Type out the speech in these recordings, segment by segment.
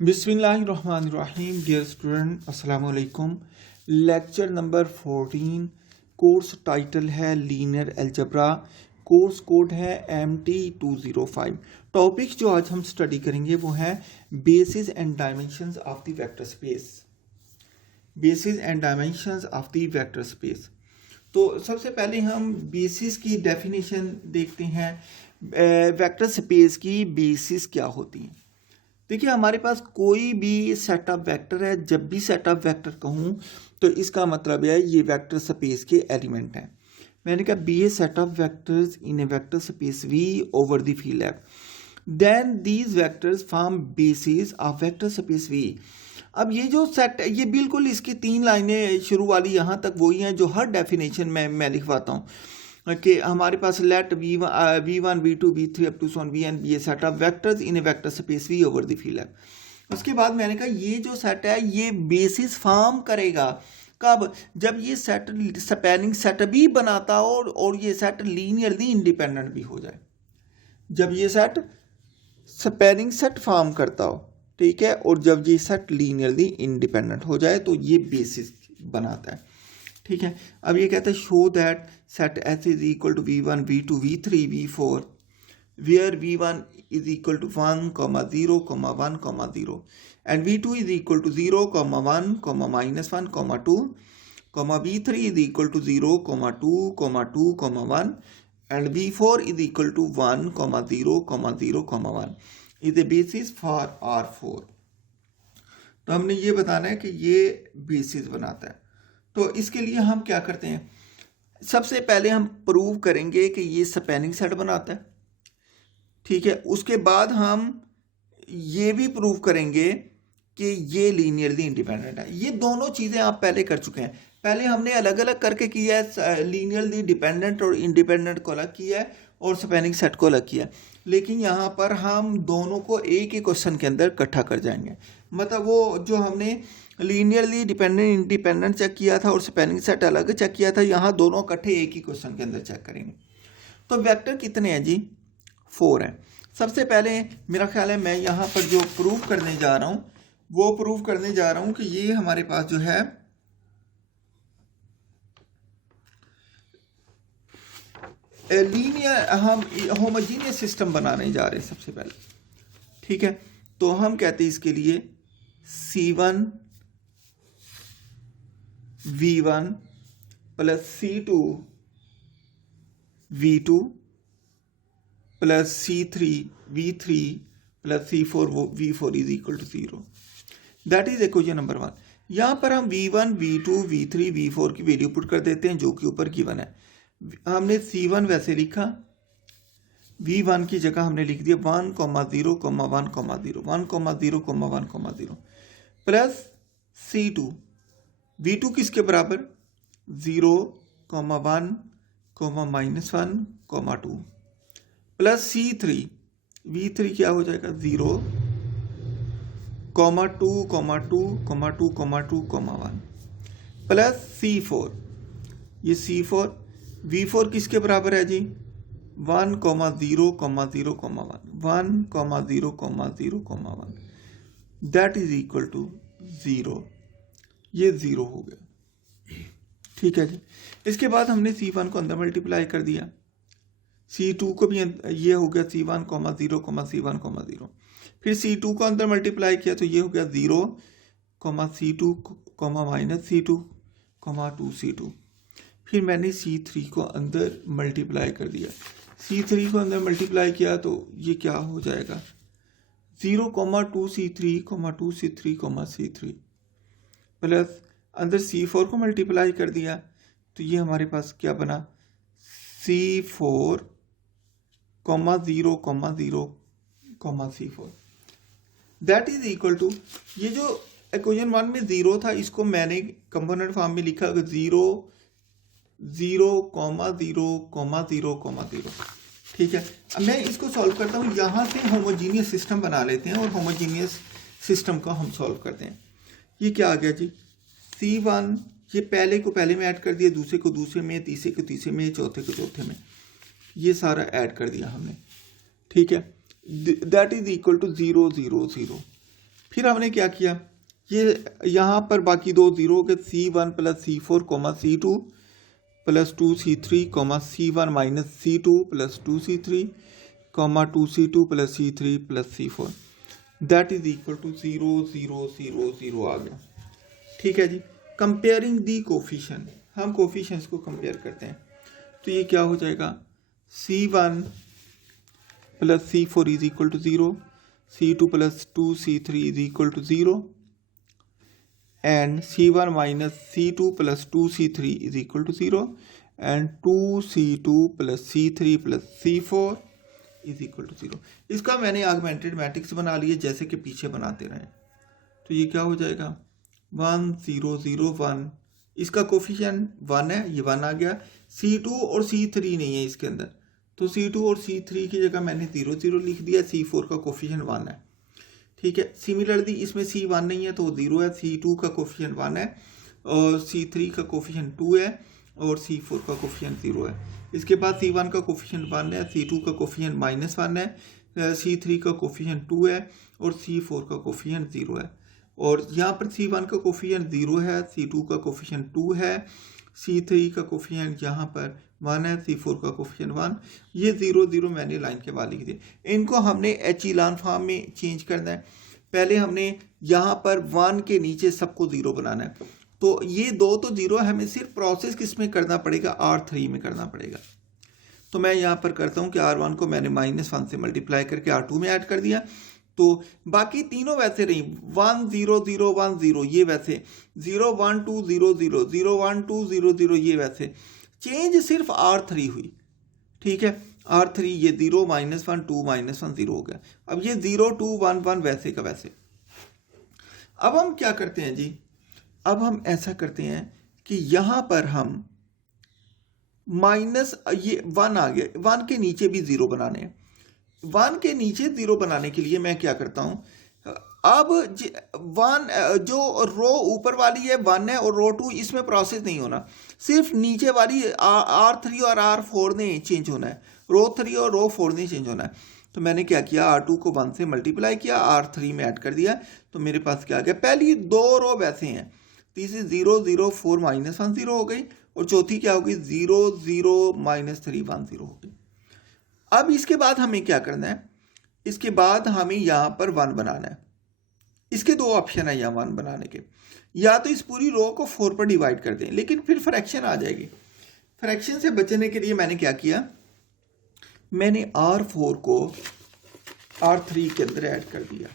बिस्मिल्लाहिर्रहमानिर्रहीम। Dear student, अस्सलाम वालेकुम। Lecture number 14। कोर्स टाइटल है लीनियर अलजेब्रा। कोर्स कोड है MT205। टॉपिक्स जो आज हम स्टडी करेंगे वो है basis and dimensions of the vector space. Basis and dimensions of the vector space. तो सबसे पहले हम बेसिस की डेफिनेशन देखते हैं। वेक्टर स्पेस की बेसिस क्या होती है। देखिए, हमारे पास कोई भी सेट ऑफ वेक्टर है। जब भी सेट ऑफ वेक्टर कहूँ तो इसका मतलब है ये वेक्टर स्पेस के एलिमेंट हैं। मैंने कहा be a set of vectors in a vector space V over the field F, then these vectors form basis of vector space V. अब ये जो सेट है ये बिल्कुल इसकी 3 लाइनें शुरू वाली यहाँ तक वही हैं जो हर डेफिनेशन में मैं लिखवाता हूँ कि हमारे पास let v1 v2 v3 up to so on vn be a set of vectors in a vector space V over the field है। उसके बाद मैंने कहा ये जो सेट है ये बेसिस फॉर्म करेगा कब, जब ये सेट स्पैनिंग सेट भी बनाता हो और ये सेट लीनियरली इंडिपेंडेंट भी हो जाए। जब ये सेट स्पैनिंग सेट फॉर्म करता हो, ठीक है, और जब ये सेट लीनियरली इंडिपेंडेंट हो जाए तो ये बेसिस बनाता है। ठीक है, अब ये कहता है show that set S is equal to v1 v2 v3 v4 where v1 is equal to 1 0 1 0 and v2 is equal to 0 1 -1 2 v3 is equal to 0 2 2 1 and v4 is equal to 1 0 0 1 is a basis for R4। तो हमने ये बताना है कि ये basis बनाता है। तो इसके लिए हम क्या करते हैं, सबसे पहले हम प्रूव करेंगे कि ये स्पैनिंग सेट बनाता है। ठीक है, उसके बाद हम ये भी प्रूव करेंगे कि ये लीनियरली इंडिपेंडेंट है। ये दोनों चीज़ें आप पहले कर चुके हैं। पहले हमने अलग अलग करके किया है, लीनियरली डिपेंडेंट और इंडिपेंडेंट को अलग किया है और स्पैनिंग सेट को अलग किया है। लेकिन यहाँ पर हम दोनों को एक ही क्वेश्चन के अंदर इकट्ठा कर जाएंगे। मतलब वो जो हमने लीनियरली डिपेंडेंट इंडिपेंडेंट चेक किया था और स्पैनिंग सेट अलग चेक किया था, यहाँ दोनों इकट्ठे एक ही क्वेश्चन के अंदर चेक करेंगे। तो वेक्टर कितने हैं जी? 4 हैं। सबसे पहले मेरा ख्याल है मैं यहाँ पर जो प्रूव करने जा रहा हूँ वो प्रूव करने जा रहा हूँ कि ये हमारे पास जो है लीनियर, हम होमोजीनियस सिस्टम बनाने जा रहे हैं सबसे पहले। ठीक है, तो हम कहते हैं इसके लिए C1 V1 plus C2 V2 plus C3 V3 plus C4 V4 is equal to 0। That is equation number 1। यहाँ पर हम V1 V2 V3 V4 की वैल्यू पुट कर देते हैं जो कि ऊपर गिवन है। हमने C1 वैसे लिखा, V1 की जगह हमने लिख दिया 1 0 1 0 1 0 1 0 प्लस C2 V2 किसके बराबर 0 1 -1 2 प्लस C3 V3 क्या हो जाएगा 0 2 2 2 1 प्लस C4, ये C4 V4 किसके बराबर है जी 1 0 0 1 0 0 1 दैट इज इक्वल टू 0। ये 0 हो गया। ठीक है जी, इसके बाद हमने C1 को अंदर मल्टीप्लाई कर दिया, C2 को भी ये हो गया C1 0 C1 0, फिर C2 को अंदर मल्टीप्लाई किया तो ये हो गया 0 C2 -C2 2 C2। फिर मैंने C3 को अंदर मल्टीप्लाई कर दिया, C3 को अंदर मल्टीप्लाई किया तो ये क्या हो जाएगा 0 2 C3 2 C3 C3 प्लस अंदर C4 को मल्टीप्लाई कर दिया तो ये हमारे पास क्या बना C4 0 0 C4। That is equal to, ये जो इक्वेशन 1 में 0 था इसको मैंने कंपोनेंट फॉर्म में लिखा 0 0 0 0 ठीक है। अब मैं इसको सॉल्व करता हूँ, यहाँ से होमोजीनियस सिस्टम बना लेते हैं और होमोजीनियस सिस्टम का हम सॉल्व करते हैं। ये क्या आ गया जी C1, ये पहले को पहले में ऐड कर दिया, दूसरे को दूसरे में, तीसरे को तीसरे में, चौथे को चौथे में, ये सारा ऐड कर दिया हमने। ठीक है, दैट इज इक्वल टू 0 0 0। फिर हमने क्या किया, ये यहाँ पर बाकी दो जीरो के C1 plus C4 comma C2 plus 2C3 comma C1 minus C2 plus 2C3 comma 2C2 plus C3 plus C4 that is equal to 0 0 0 0 आ गया। ठीक है जी। कंपेयरिंग दी कोफिशिएंट, हम कोफिशिएंट्स को कंपेयर करते हैं तो ये क्या हो जाएगा, C1 plus C4 is equal to 0, C2 plus 2C3 is equal to 0 and C1 minus C2 plus 2C3 is equal to 0 and 2C2 plus C3 plus C4 is equal to 0। इसका मैंने augmented matrix बना लिए जैसे कि पीछे बनाते रहे, तो ये क्या हो जाएगा 1 0 0 1, इसका कोफिशिएंट 1 है, ये 1 आ गया। C2 और C3 नहीं है इसके अंदर, तो C2 और C3 की जगह मैंने 0 0 लिख दिया। C4 का कोफिशिएंट 1 है। ठीक है। सिमिलरली इसमें C1 नहीं है तो 0 है, C2 का कोफिशिएंट 1 है और C3 का कोफिशिएंट 2 है और C4 का कोफिशिएंट 0 है। इसके बाद C1 का कोफिशिएंट 1 है, C2 का कोफिशिएंट -1 है, C3 का कोफिशिएंट 2 है और C4 का कोफिशिएंट 0 है। और यहाँ पर C1 का कोफिशिएंट 0 है, C2 का कोफिशिएंट 2 है, C3 का कोफिशिएंट यहाँ पर 1 है, C4 का कोफिशिएंट 1, ये 0 0 मैंने लाइन के बाद लिख दिए। इनको हमने एचिलान फॉर्म में चेंज करना है। पहले हमने यहाँ पर 1 के नीचे सबको 0 बनाना है, तो ये दो तो 0 है, हमें सिर्फ प्रोसेस किस में करना पड़ेगा, R3 में करना पड़ेगा। तो मैं यहाँ पर करता हूँ कि R1 को मैंने -1 से मल्टीप्लाई करके R2 में ऐड कर दिया, तो बाकी तीनों वैसे रही, 1 0 0 1 0 ये वैसे, 0 1 2 0 0 0 1 2 0 0 ये वैसे, चेंज सिर्फ R3 हुई। ठीक है। R3 ये 0 -1 2 -1 0 हो गया। अब ये 0 2 1 1 वैसे का वैसे। अब हम क्या करते हैं जी, अब हम ऐसा करते हैं कि यहां पर हम माइनस ये 1 आ गया, 1 के नीचे भी 0 बनाने हैं। 1 के नीचे 0 बनाने के लिए मैं क्या करता हूं, अब 1 जो रो ऊपर वाली है 1 है और रो 2 इसमें प्रोसेस नहीं होना, सिर्फ नीचे वाली R3 और R4 ने चेंज होना है, रो 3 और रो 4 ने चेंज होना है। तो मैंने क्या किया, R2 को 1 से मल्टीप्लाई किया, R3 में ऐड कर दिया, तो मेरे पास क्या आ गया, पहली दो रो वैसे हैं, तीसरी 0 0 4 -1 0 हो गई और चौथी क्या होगी 0 0 -3 1 0 हो गई। अब इसके बाद हमें क्या करना है, इसके बाद हमें यहाँ पर 1 बनाना है। इसके दो ऑप्शन है यहाँ 1 बनाने के, या तो इस पूरी रो को 4 पर डिवाइड कर दें, लेकिन फिर फ्रैक्शन आ जाएगी। फ्रैक्शन से बचने के लिए मैंने क्या किया, मैंने R4 को R3 के अंदर ऐड कर दिया।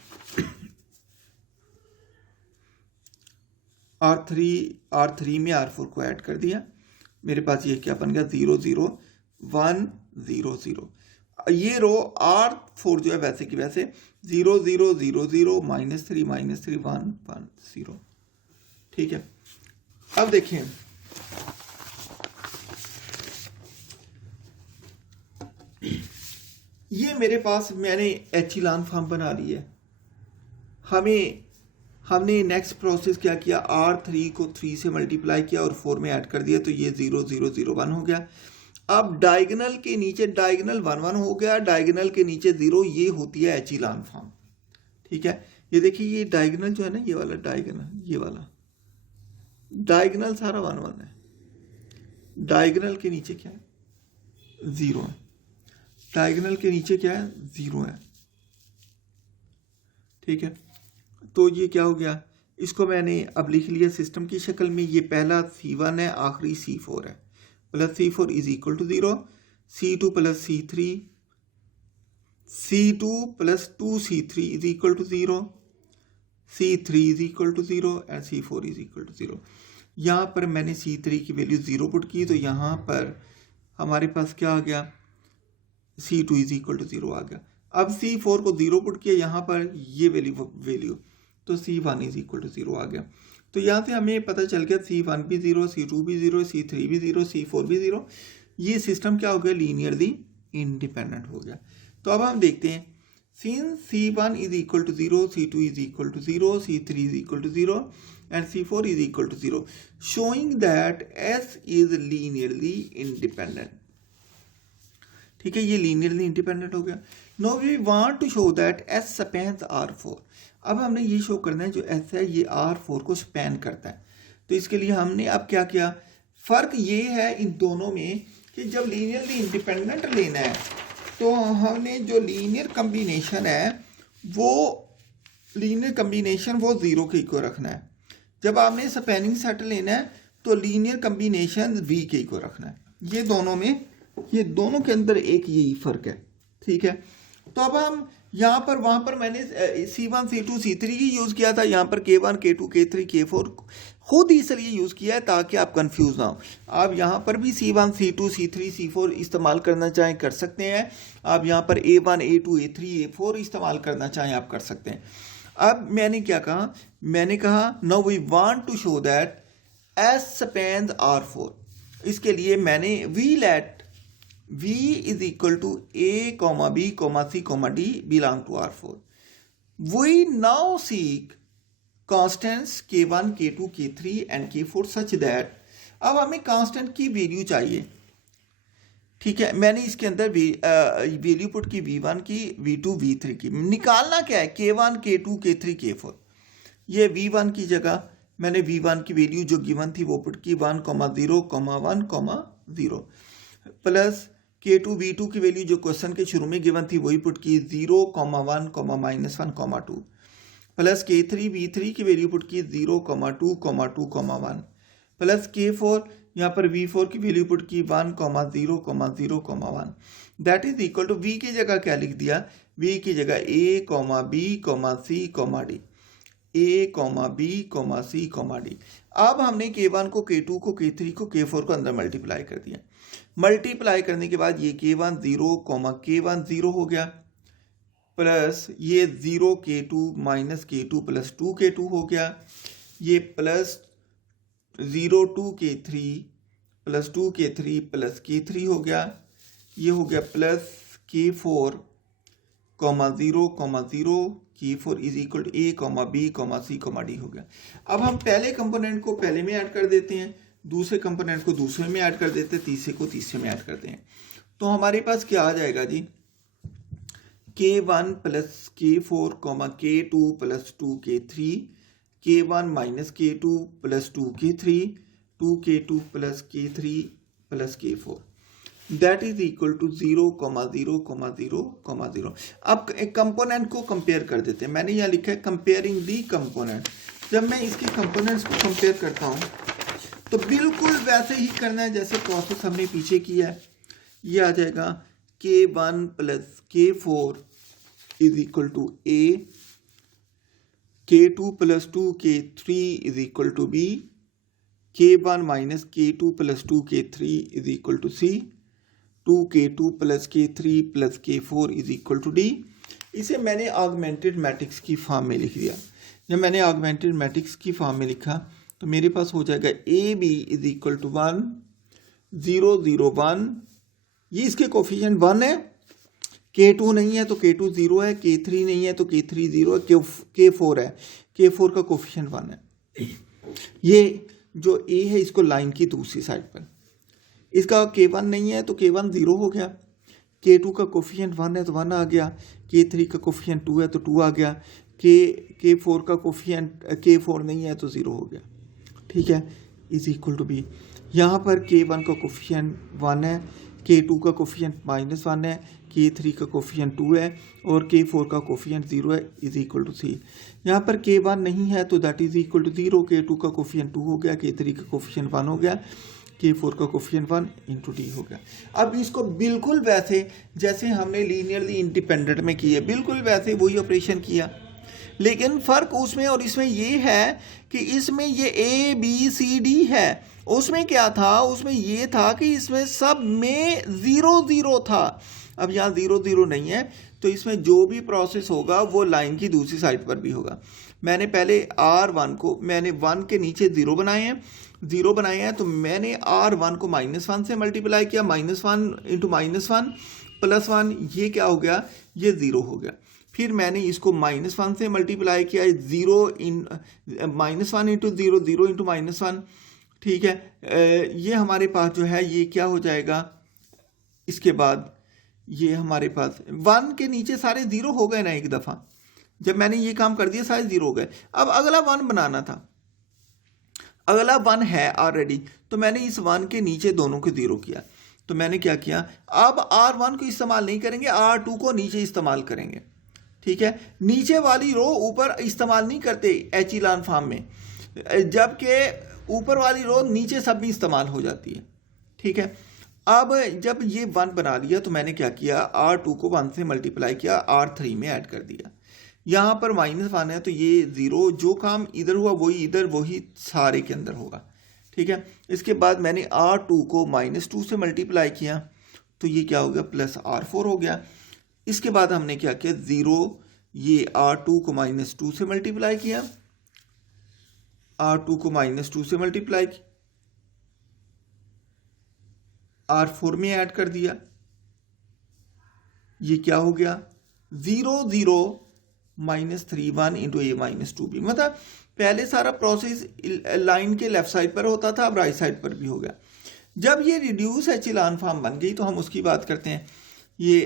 R3 में R4 को ऐड कर दिया, मेरे पास ये क्या बन गया 0 0 1 0 0। ये रो R4 जो है वैसे की वैसे 0 0 0 0 -3 -3 1 1 0। ठीक है। अब देखें, ये मेरे पास मैंने एचिलान फॉर्म बना ली है। हमने नेक्स्ट प्रोसेस क्या किया, R3 को 3 से मल्टीप्लाई किया और 4 में ऐड कर दिया, तो ये 0 0 0 1 हो गया। अब डायगोनल के नीचे डायगोनल 1 1 हो गया, डायगोनल के नीचे 0, ये होती है एचिलान फॉर्म। ठीक है। ये देखिए, ये डायगोनल जो है ना, ये वाला डायगोनल, ये वाला डायगोनल सारा 1 1 है, डायगोनल के नीचे क्या है 0 है, डायगोनल के नीचे क्या है 0 है। ठीक है। तो ये क्या हो गया, इसको मैंने अब लिख लिया सिस्टम की शक्ल में, ये पहला C1 है, आखिरी C4 है, plus C4 is equal to 0, C2 plus C3, C2 plus 2C3 is equal to 0, C3 is equal to 0 and C4 is equal to 0। यहाँ पर मैंने C3 की वैल्यू 0 पुट की, तो यहाँ पर हमारे पास क्या आ गया, C2 इज इक्वल टू 0 आ गया। अब C4 को 0 पुट किया, यहाँ पर ये वैल्यू तो C1 इज इक्वल टू 0 आ गया। तो यहाँ से हमें पता चल गया C1 भी 0, C2 भी 0, C3 भी 0, C4 भी 0। ये सिस्टम क्या हो गया, लीनियरली इंडिपेंडेंट हो गया। तो अब हम देखते हैं, since C1 is equal to 0, C2 is equal to 0, C3 is equal to 0 and C4 is equal to 0, showing that S is linearly independent। ठीक है, ये लीनियरली इंडिपेंडेंट हो गया। No we want to show that S spans R4। अब हमने ये show करना है जो एस है ये R4 को स्पैन करता है। तो इसके लिए हमने अब क्या किया, फ़र्क ये है इन दोनों में कि जब लीनियरली इंडिपेंडेंट लेना है तो हमने जो लीनियर कम्बिनेशन है वो ज़ीरो के इक्वल रखना है। जब आपने स्पैनिंग सेट लेना है तो लीनियर कम्बिनेशन V के इक्वल रखना है। ये दोनों के अंदर एक यही फ़र्क है, ठीक है। तो अब हम यहाँ पर वहाँ पर मैंने C1 C2 C3 ही यूज़ किया था, यहाँ पर K1 K2 K3 K4 खुद इसलिए यूज़ किया है ताकि आप कंफ्यूज ना हो। आप यहाँ पर भी C1 C2 C3 C4 इस्तेमाल करना चाहें कर सकते हैं। आप यहाँ पर A1 A2 A3 A4 इस्तेमाल करना चाहें आप कर सकते हैं। अब मैंने क्या कहा, मैंने कहा now we want to show that S spans R4। इसके लिए मैंने V let V is equal to A, B, C, D belong to R4. We now seek constants K1, K2, K3 and K4 such that अब हमें constant की value चाहिए, ठीक है। मैंने इसके अंदर वैल्यू पुट की V1 की, V2, V3 की। निकालना क्या है, K1, K2, K3, K4। ये V1 की जगह मैंने V1 की वैल्यू जो गिवन थी वो पुट की 1, 0, 1, 0 प्लस K2 V2 की वैल्यू जो क्वेश्चन के शुरू में गिवन थी वही पुट की 0, 1, -1, 2 प्लस K3 V3 की वैल्यू पुट की 0, 2, 2, 1 प्लस K4 यहाँ पर V4 की वैल्यू पुट की 1, 0, 0, 1 that is equal to V की जगह क्या लिख दिया, V की जगह A, B, C, D, A, B, C, D। अब हमने K1 को K2 को K3 को K4 को अंदर मल्टीप्लाई कर दिया। मल्टीप्लाई करने के बाद ये K1 0, K1 0 हो गया प्लस ये 0 K2 minus K2 plus 2 K2 हो गया, ये plus 0 2 K3 plus 2 K3 plus K3 हो गया, ये हो गया plus K4 0, 0 K4 is equal to A, B, C, D हो गया। अब हम पहले कंपोनेंट को पहले में ऐड कर देते हैं, दूसरे कंपोनेंट को दूसरे में ऐड कर देते हैं, तीसरे को तीसरे में ऐड करते हैं। तो हमारे पास क्या आ जाएगा जी, K1 plus K4 K2 plus 2 K3 K1 minus K2 plus 2 K3 2 K2 plus K3 plus K4 that is equal to 0, 0, 0, 0। अब एक कंपोनेंट को कंपेयर कर देते हैं। मैंने यहाँ लिखा है कंपेयरिंग दी कंपोनेंट। जब मैं इसके कंपोनेंट्स को कंपेयर करता हूँ तो बिल्कुल वैसे ही करना है जैसे प्रोसेस हमने पीछे किया है। ये आ जाएगा K1 plus K4 is equal to A, K2 plus 2 K3 is equal to B, K1 minus K2 plus 2 K3 is equal to C, 2 K2 plus K3 plus K4 is equal to D। इसे मैंने augmented matrix की form में लिख दिया। जब मैंने augmented matrix की form में लिखा तो मेरे पास हो जाएगा AB इज इक्वल टू 1, 0, 0, 1। ये इसके कोफिशिएंट 1 है, K2 नहीं है तो K2 0 है, K3 नहीं है तो K3 0 है, K4 है, K4 का कोफिशिएंट 1 है। ये जो A है इसको लाइन की दूसरी साइड पर, इसका K1 नहीं है तो K1 0 हो गया, K2 का कोफिशिएंट 1 है तो 1 आ गया, K3 का कोफिशिएंट 2 है तो 2 आ गया, K4 का कोफिशिएंट K4 नहीं है तो 0 हो गया, ठीक है, इज इक्वल टू B। यहाँ पर K1 का कोफिशिएंट 1 है, K2 का कोफिशिएंट -1 है, K3 का कोफिशिएंट 2 है और K4 का कोफिशिएंट 0 है, इज इक्वल टू C। यहाँ पर K1 नहीं है तो that is equal to 0, K2 का कोफिशिएंट 2 हो गया, K3 का कोफिशिएंट 1 हो गया, K4 का कोफिशिएंट 1 इंटू D हो गया। अब इसको बिल्कुल वैसे जैसे हमने लीनियरली इंडिपेंडेंट में किया, बिल्कुल वैसे वही ऑपरेशन किया, लेकिन फ़र्क उसमें और इसमें ये है कि इसमें ये A B C D है, उसमें क्या था, उसमें ये था कि इसमें सब में 0 0 था। अब यहाँ 0 0 नहीं है तो इसमें जो भी प्रोसेस होगा वो लाइन की दूसरी साइड पर भी होगा। मैंने पहले R1 को मैंने 1 के नीचे 0 बनाए हैं तो मैंने R1 को -1 से मल्टीप्लाई किया, -1 इंटू -1 प्लस 1, ये क्या हो गया, ये 0 हो गया। फिर मैंने इसको -1 से मल्टीप्लाई किया, 1 इंटू 0, 0 इंटू -1, ठीक है। ये हमारे पास जो है ये क्या हो जाएगा, इसके बाद ये हमारे पास 1 के नीचे सारे ज़ीरो हो गए ना एक दफ़ा, जब मैंने ये काम कर दिया सारे ज़ीरो हो गए। अब अगला 1 बनाना था, अगला 1 है ऑलरेडी, तो मैंने इस 1 के नीचे दोनों को ज़ीरो किया। तो मैंने क्या किया, अब R1 को इस्तेमाल नहीं करेंगे, R2 को नीचे इस्तेमाल करेंगे। ठीक है, नीचे वाली रो ऊपर इस्तेमाल नहीं करते एचिलॉन फॉर्म में, जबकि ऊपर वाली रो नीचे सब में इस्तेमाल हो जाती है। ठीक है, अब जब ये 1 बना लिया तो मैंने क्या किया, R2 को 1 से मल्टीप्लाई किया, R3 में ऐड कर दिया। यहाँ पर -1 है तो ये 0, जो काम इधर हुआ वही इधर, वही सारे के अंदर होगा। ठीक है, इसके बाद मैंने R2 को -2 से मल्टीप्लाई किया तो ये क्या हो गया, +R4 हो गया। इसके बाद हमने क्या किया, 0, ये R2 को -2 से मल्टीप्लाई किया, R2 को -2 से मल्टीप्लाई किया, R4 में ऐड कर दिया, ये क्या हो गया, 0 0 -3 1 इंटू a -2b। मतलब पहले सारा प्रोसेस लाइन के लेफ्ट साइड पर होता था, अब राइट साइड पर भी हो गया। जब ये रिड्यूस एचिलॉन फॉर्म बन गई तो हम उसकी बात करते हैं, ये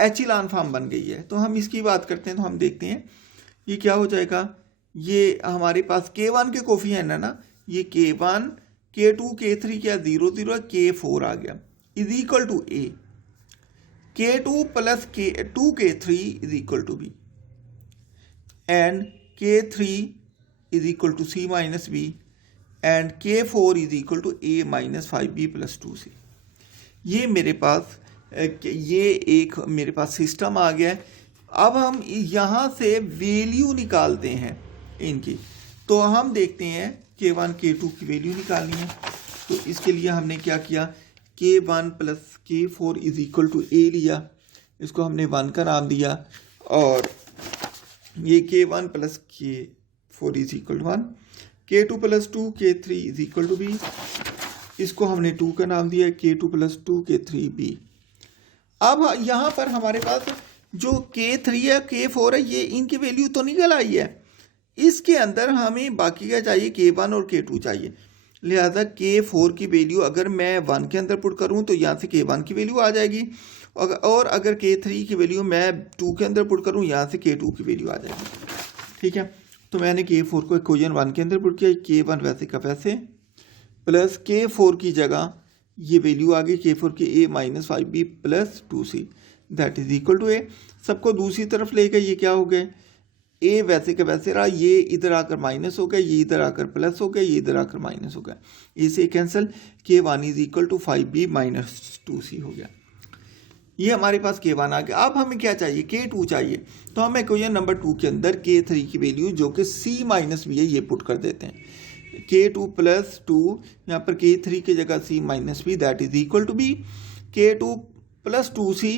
एचिलॉन फॉर्म बन गई है तो हम इसकी बात करते हैं। तो हम देखते हैं ये क्या हो जाएगा, ये हमारे पास K1 के कोफिशिएंट है ना, ये K1 K2 K3 क्या 0 0 K4 आ गया, is equal to A, K2 plus K2 K3 is equal to B and K3 is equal to C minus B and K4 is equal to A minus 5B plus 2C। ये मेरे पास ये एक मेरे पास system आ गया है। अब हम यहाँ से वैल्यू निकालते हैं इनकी, तो हम देखते हैं K1 K2 की वैल्यू निकालनी है। तो इसके लिए हमने क्या किया, K1 plus K4 is equal to A लिया, इसको हमने 1 का नाम दिया, और ये K1 plus K4 is equal to 1, K2 plus 2 K3 is equal to B, इसको हमने 2 का नाम दिया, K2 प्लस 2 K3 B। अब यहाँ पर हमारे पास जो K3 है K4 है, ये इनकी वैल्यू तो निकल आई है, इसके अंदर हमें बाकी का चाहिए K1 और K2 चाहिए। लिहाजा K4 की वैल्यू अगर मैं 1 के अंदर पुट करूँ तो यहाँ से K1 की वैल्यू आ जाएगी, और अगर K3 की वैल्यू मैं 2 के अंदर पुट करूँ यहाँ से K2 की वैल्यू आ जाएगी। ठीक है, तो मैंने K4 को इक्वेशन 1 के अंदर पुट किया, K1 वैसे का वैसे प्लस K4 की जगह ये वैल्यू आ गई K4 की A minus 5B plus 2C that is equal to A। सबको दूसरी तरफ ले गए, ये क्या हो गए, A वैसे का वैसे रहा, ये इधर आकर माइनस हो गया, ये इधर आकर प्लस हो गया, ये इधर आकर माइनस हो गया, इसे cancel, K1 is equal to 5B minus 2C हो गया। ये हमारे पास K1 आ गया। अब हमें क्या चाहिए, K2 चाहिए, तो हम इक्वेशन नंबर 2 के अंदर K3 की वैल्यू जो कि C माइनस B है ये पुट कर देते हैं। K2 प्लस 2, यहाँ पर K3 की जगह C minus B that is equal to B, K2 plus 2C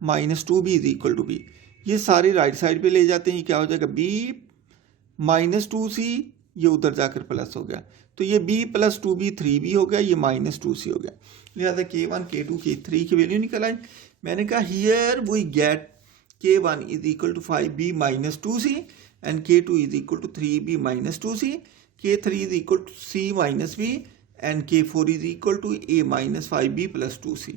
minus 2B is equal to B। ये सारे राइट साइड पे ले जाते हैं, क्या हो जाएगा, B माइनस 2C, ये उधर जाकर प्लस हो गया, तो ये B प्लस 2B 3B हो गया, ये माइनस 2C हो गया। लिहाजा K1 K2 K3 की वैल्यू निकल आई। मैंने कहा here we get K1 is equal to 5B minus 2C and K2 is equal to 3B minus 2C, K3 is equal to C minus B and K4 is equal to A minus 5B plus 2C।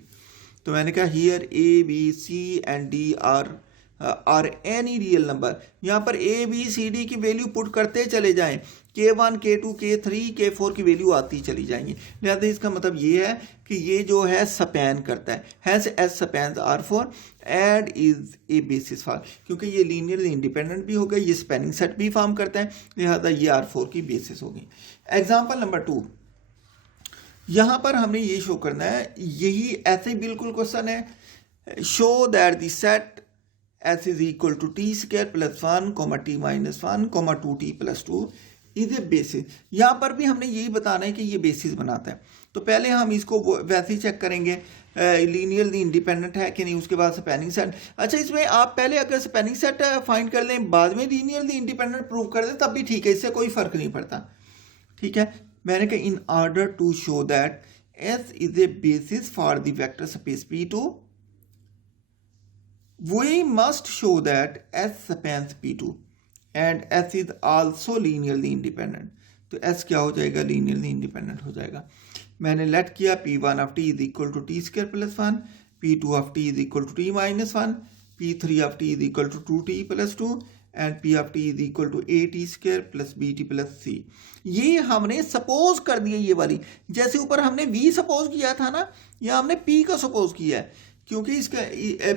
तो मैंने कहा here A B C and D are any real number. यहाँ पर A B C D की value put करते चले जाएं, K1 K2 K3 K4 की वैल्यू आती चली जाएंगी। लिहाजा इसका मतलब ये है कि ये जो है स्पैन करता है, hence S spans R4 and is a basis for, क्योंकि ये लीनियरली इंडिपेंडेंट भी हो गया, ये स्पैनिंग सेट भी फॉर्म करता है, लिहाजा ये R4 की बेसिस होगी। एग्जाम्पल नंबर 2, यहाँ पर हमने ये शो करना है, यही ऐसे ही बिल्कुल क्वेश्चन है, show that the set S is equal to t square plus 1, t minus 1, 2t plus 2 is a basis. यहाँ पर भी हमने यही बताना है कि ये बेसिस बनाता है। तो पहले हम इसको वैसे ही चेक करेंगे लीनियरली इंडिपेंडेंट है कि नहीं, उसके बाद स्पैनिंग सेट। अच्छा, इसमें आप पहले अगर स्पैनिंग सेट फाइंड कर लें, बाद में लीनियरली इंडिपेंडेंट प्रूव कर दें, तब भी ठीक है, इससे कोई फर्क नहीं पड़ता। ठीक है, मैंने कहा in order to show that S is a basis for the vector space P2, we must show that S spans P2 and S is also linearly independent। तो S क्या हो जाएगा, लीनियरली इंडिपेंडेंट हो जाएगा। मैंने लेट किया P1 of T is equal to T square plus 1 P2 of t is equal to t minus 1, P3 of t is equal to 2t plus 2 and P of t is equal to at square plus bt plus c। ये हमने suppose कर दिया, ये वाली जैसे ऊपर हमने v suppose किया था ना, या हमने p का सपोज किया है, क्योंकि इसका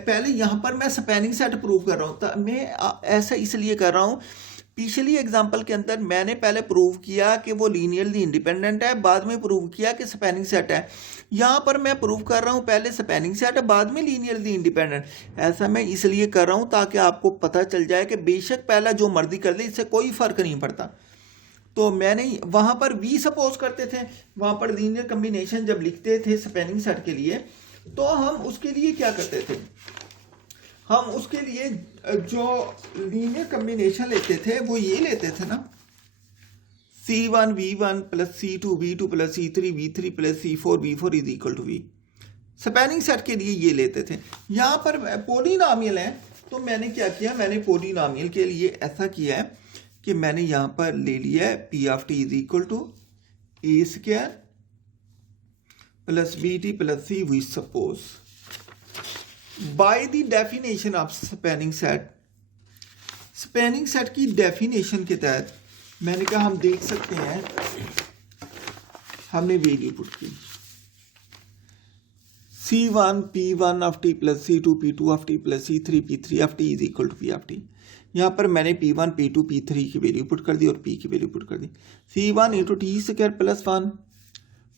पहले यहाँ पर मैं स्पैनिंग सेट प्रूव कर रहा हूँ। तो मैं ऐसा इसलिए कर रहा हूँ, पिछली एग्जांपल के अंदर मैंने पहले प्रूव किया कि वो लीनियरली इंडिपेंडेंट है, बाद में प्रूव किया कि स्पैनिंग सेट है। यहाँ पर मैं प्रूव कर रहा हूँ पहले स्पैनिंग सेट है, बाद में लीनियरली इंडिपेंडेंट। ऐसा मैं इसलिए कर रहा हूँ ताकि आपको पता चल जाए कि बेशक पहला जो मर्जी कर दे, इससे कोई फ़र्क नहीं पड़ता। तो मैंने वहाँ पर वी सपोज करते थे, वहाँ पर लीनियर कम्बिनेशन जब लिखते थे स्पैनिंग सेट के लिए, तो हम उसके लिए क्या करते थे, हम उसके लिए जो लीनियर कम्बिनेशन लेते थे वो ये लेते थे ना, C1 V1 plus C2 V2 plus C3 V3 plus C4 V4 is equal to V। Spanning set के लिए ये लेते थे। यहाँ पर पॉलिनॉमियल है, तो मैंने क्या किया, मैंने पॉलिनॉमियल के लिए ऐसा किया है कि मैंने यहाँ पर ले लिया है P of t is equal to a square plus bt plus c। We suppose by the definition of spanning set, spanning set की डेफिनेशन के तहत मैंने कहा हम देख सकते हैं, हमने वैल्यू पुट की C1 P1 of t plus C2 P2 of t plus C3 P3 of t is equal to P of t। यहाँ पर मैंने P1 P2 P3 की वैल्यू पुट कर दी और P की वैल्यू पुट कर दी। C1 into t square plus 1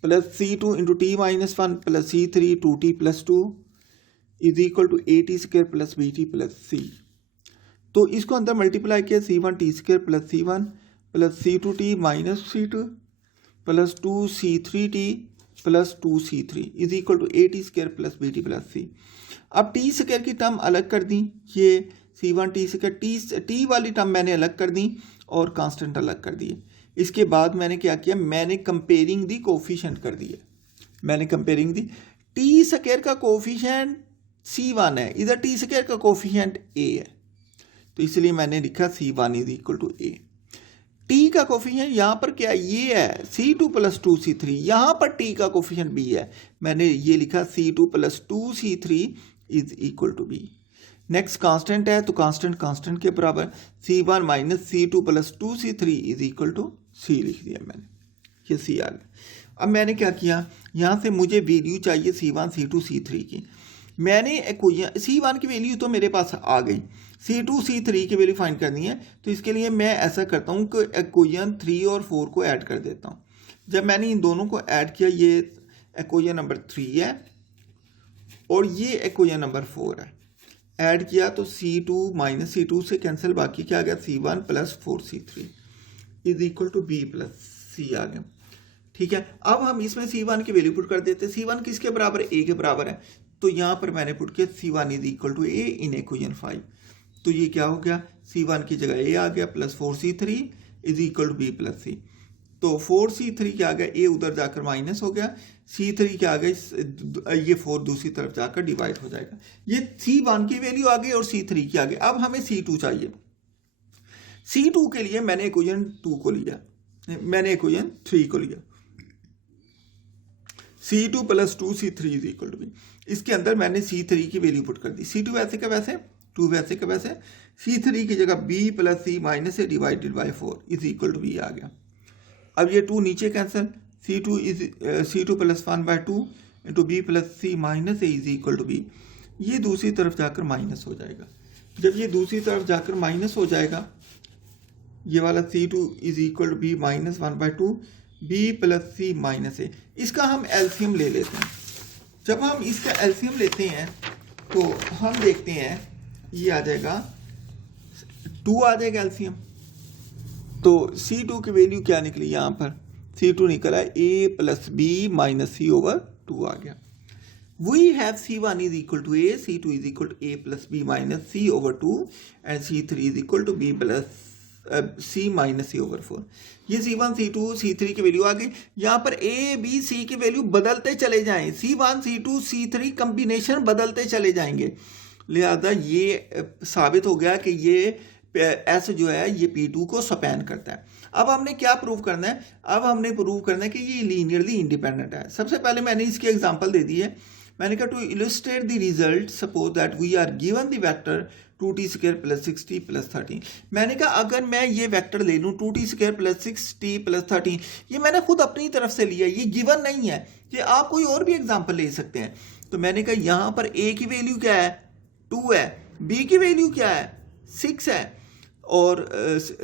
plus C2 into t minus 1 plus C3 2t plus 2 is equal to at square plus bt plus c। तो इसको अंदर multiply किया, C1 t square plus C1 plus C2t minus C2 plus 2C3t plus 2C3 is equal to at square plus bt plus c। अब t square की term अलग कर दी, ये C1 t स्क्वायर t वाली टर्म मैंने अलग कर दी और कांस्टेंट अलग कर दिए। इसके बाद मैंने क्या किया, मैंने कंपेयरिंग दी कोफिशिएंट कर दिया, मैंने कंपेयरिंग दी। टी स्क्वायर का कोफिशिएंट C1 है, इधर टी स्क्वायर का कोफिशिएंट a है, तो इसलिए मैंने लिखा C1 is equal to a। T का कोफिशिएंट यहाँ पर क्या ये है C2 प्लस 2C3, यहाँ पर टी का कोफिशिएंट b है, मैंने ये लिखा C2 plus 2C3 is equal to b। Next constant है, तो कांस्टेंट कांस्टेंट के बराबर C1 minus C2 plus 2C3 is equal to c लिख दिया मैंने, ये c आ गया। अब मैंने क्या किया, यहाँ से मुझे वैल्यू चाहिए C1 C2 C3 की। मैंने इक्वेशन C1 की वैल्यू तो मेरे पास आ गई, C2 C3 की वैल्यू फाइंड करनी है, तो इसके लिए मैं ऐसा करता हूँ कि इक्वेशन 3 और 4 को ऐड कर देता हूँ। जब मैंने इन दोनों को ऐड किया, ये इक्वेशन नंबर 3 है और ये इक्वेशन नंबर 4 है, ऐड किया तो C2 माइनस C2 से कैंसिल, बाकी क्या आ गया C1 plus 4C3 is equal to B plus C आ गया। ठीक है, अब हम इसमें C1 की वैल्यू पुट कर देते हैं। C1 किसके बराबर है, A के बराबर है, तो यहाँ पर मैंने पुट किया C1 is equal to A in equation 5। तो ये क्या हो गया, C1 की जगह A आ गया plus 4C3 is equal to B plus C। तो 4C3 क्या आ गया, A उधर जाकर माइनस हो गया, C3 क्या आ गया, ये 4 दूसरी तरफ जाकर डिवाइड हो जाएगा। ये C1 की वैल्यू आ गई और C3 की आ गई। अब हमें C2 चाहिए। C2 के लिए मैंने इक्वेशन 2 को लिया, मैंने इक्वेशन 3 को लिया, C2 plus 2C3 is equal to B। इसके अंदर मैंने C3 की वैल्यू पुट कर दी, C2 वैसे का वैसे, 2 वैसे का वैसे, C3 की जगह B plus C minus a divided by 4 is equal to B आ गया। अब ये 2 नीचे cancel, C2 plus 1 by 2 into B plus C minus a is equal to B। ये दूसरी तरफ जाकर माइनस हो जाएगा। जब ये दूसरी तरफ जाकर माइनस हो जाएगा, ये वाला C2 is equal to B minus 1 by 2 B plus C minus A. इसका हम एलसीएम ले लेते हैं। जब हम इसका एलसीएम लेते हैं तो हम देखते हैं ये आ जाएगा 2 आ जाएगा एलसीएम। तो C2 की वैल्यू क्या निकली, यहाँ पर C2 निकला A plus B minus C over 2 आ गया। We have C1 is equal to A, C2 is equal to A plus B minus C over 2 and C3 is equal to B plus C minus C over 4। ये C1 C2 C3 की value आ गई। यहाँ पर A B C की value बदलते चले जाएं, C1 C2 C3 combination बदलते चले जाएंगे, लिहाजा ये साबित हो गया कि ये S जो है ये P2 को स्पैन करता है। अब हमने क्या प्रूव करना है, अब हमने प्रूव करना है कि ये लीनियरली इंडिपेंडेंट है। सबसे पहले मैंने इसकी एग्जांपल दे दी है मैंने कहा to illustrate the result suppose that we are given the vector 2t square plus 6t plus 13। मैंने कहा अगर मैं ये वेक्टर ले लूँ 2t square plus 6t plus 13, ये मैंने खुद अपनी तरफ से लिया, ये गिवन नहीं है, कि आप कोई और भी एग्जाम्पल ले सकते हैं। तो मैंने कहा यहाँ पर a की वैल्यू क्या है 2 है, b की वैल्यू क्या है 6 है, और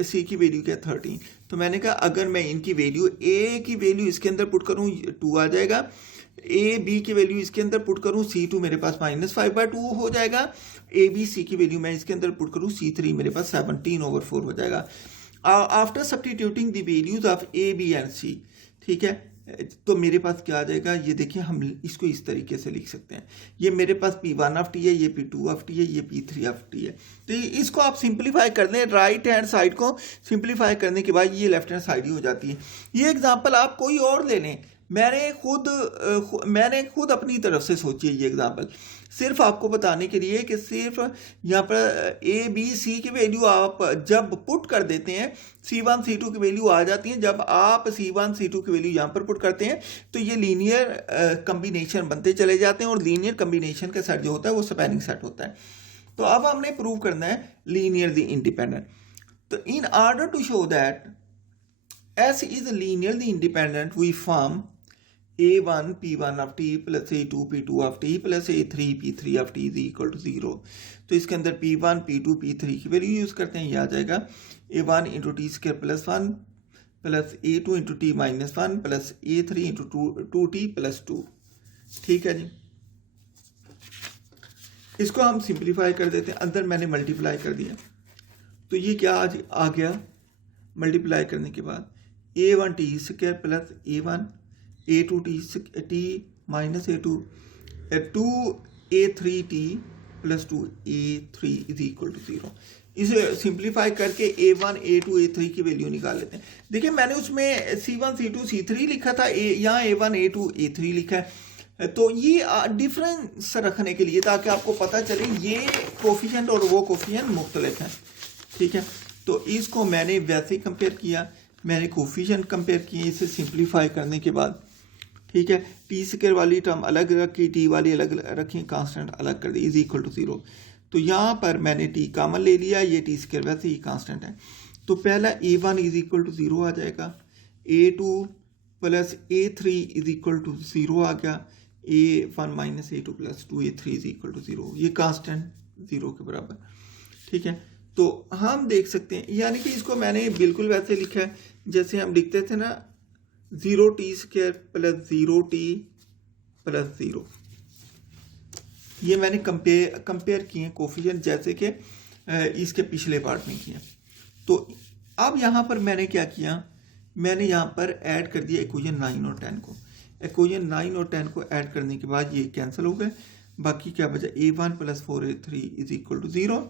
c की वैल्यू क्या है 13। तो मैंने कहा अगर मैं इनकी वैल्यू a की वैल्यू इसके अंदर पुट करूँ 2 आ जाएगा, a b की वैल्यू इसके अंदर पुट करूँ c2 मेरे पास -5/2 हो जाएगा, a b c की वैल्यू मैं इसके अंदर पुट करूँ c3 मेरे पास 17/4 हो जाएगा। After substituting the values of a b and c, ठीक है, तो मेरे पास क्या आ जाएगा, ये देखिए हम इसको इस तरीके से लिख सकते हैं, ये मेरे पास P1 ऑफ टी है, ये P2 ऑफ टी है, ये P3 ऑफ टी है। तो इसको आप सिंप्लीफाई कर दें, राइट हैंड साइड को सिंप्लीफाई करने के बाद ये लेफ्ट हैंड साइड ही हो जाती है। ये एग्जांपल आप कोई और ले लें, मैंने खुद अपनी तरफ से सोची है ये एग्जांपल, सिर्फ आपको बताने के लिए कि सिर्फ यहाँ पर ए बी सी की वैल्यू आप जब पुट कर देते हैं C1 C2 की वैल्यू आ जाती है। जब आप C1 C2 की वैल्यू यहाँ पर पुट करते हैं तो ये लीनियर कम्बिनेशन बनते चले जाते हैं, और लीनियर कम्बिनेशन का सेट जो होता है वो स्पैनिंग सेट होता है। तो अब हमने प्रूव करना है लीनियरली इंडिपेंडेंट। तो in order to show that S is linearly independent, we form A1 P1 of t plus A2 P2 of t plus A3 P3 of t is equal to 0। तो इसके अंदर P1 P2 P3 की value use करते हैं, ये आ जाएगा A1 into t square plus 1 plus A2 into t minus 1 plus A3 into 2t plus 2। ठीक है जी, इसको हम सिंप्लीफाई कर देते हैं, अंदर मैंने मल्टीप्लाई कर दिया, तो ये क्या आ गया, मल्टीप्लाई करने के बाद A1 t square plus A1 A2 t minus A2 2 A3 t plus 2 A3 is equal to 0। इसे सिंप्लीफाई करके A1 A2 A3 की वैल्यू निकाल लेते हैं। देखिए मैंने उसमें C1 C2 C3 लिखा था, यहाँ A1 A2 A3 लिखा है, तो ये डिफरेंस रखने के लिए ताकि आपको पता चले ये कोफिशिएंट और वो कोफिशिएंट मुख्तलिफ हैं। ठीक है, तो इसको मैंने वैसे ही कंपेयर किया, मैंने कोफिशिएंट कंपेयर किए इसे सिंप्लीफाई करने के बाद। ठीक है, टी स्क्वायर वाली टर्म अलग रखी, टी वाली अलग रखी, कांस्टेंट अलग कर दी, इज इक्वल टू 0। तो यहाँ पर मैंने टी कॉमन ले लिया, ये टी स्क्वायर वैसे ही कांस्टेंट है, तो पहला A1 इज इक्वल टू 0 आ जाएगा, A2 plus A3 is equal to 0 आ गया, A1 minus A2 plus 2A3 is equal to 0, ये कांस्टेंट 0 के बराबर। ठीक है, तो हम देख सकते हैं, यानी कि इसको मैंने बिल्कुल वैसे लिखा है जैसे हम लिखते थे ना 0t square plus 0t plus 0। ये मैंने कंपेयर किए कोफिशिएंट जैसे कि इसके पिछले पार्ट में किए। तो अब यहाँ पर मैंने क्या किया, मैंने यहाँ पर ऐड कर दिया इक्वेशन 9 और 10 को। इक्वेशन 9 और 10 को ऐड करने के बाद ये कैंसिल हो गए, बाकी क्या बचा, A1 plus 4A3 is equal to 0।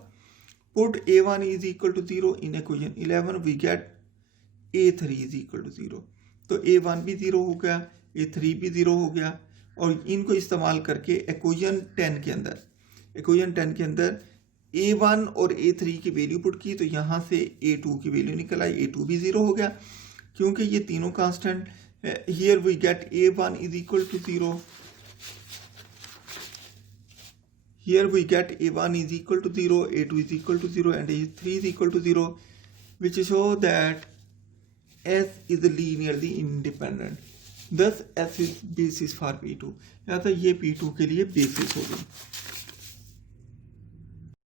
Put A1 is equal to 0 in equation 11, we get A3 is equal to 0। तो A1 भी 0 हो गया, A3 भी 0 हो गया, और इनको इस्तेमाल करके इक्वेशन 10 के अंदर A1 और A3 की वैल्यू पुट की, तो यहाँ से A2 की वैल्यू निकल आई, A2 भी 0 हो गया क्योंकि ये तीनों constant. Here we get A1 is equal to 0, here we get A1 is equal to 0, A2 is equal to 0 and A3 is equal to 0, which show that S is linearly independent, thus S is basis for P2। या तो ये P2 के लिए basis होगी।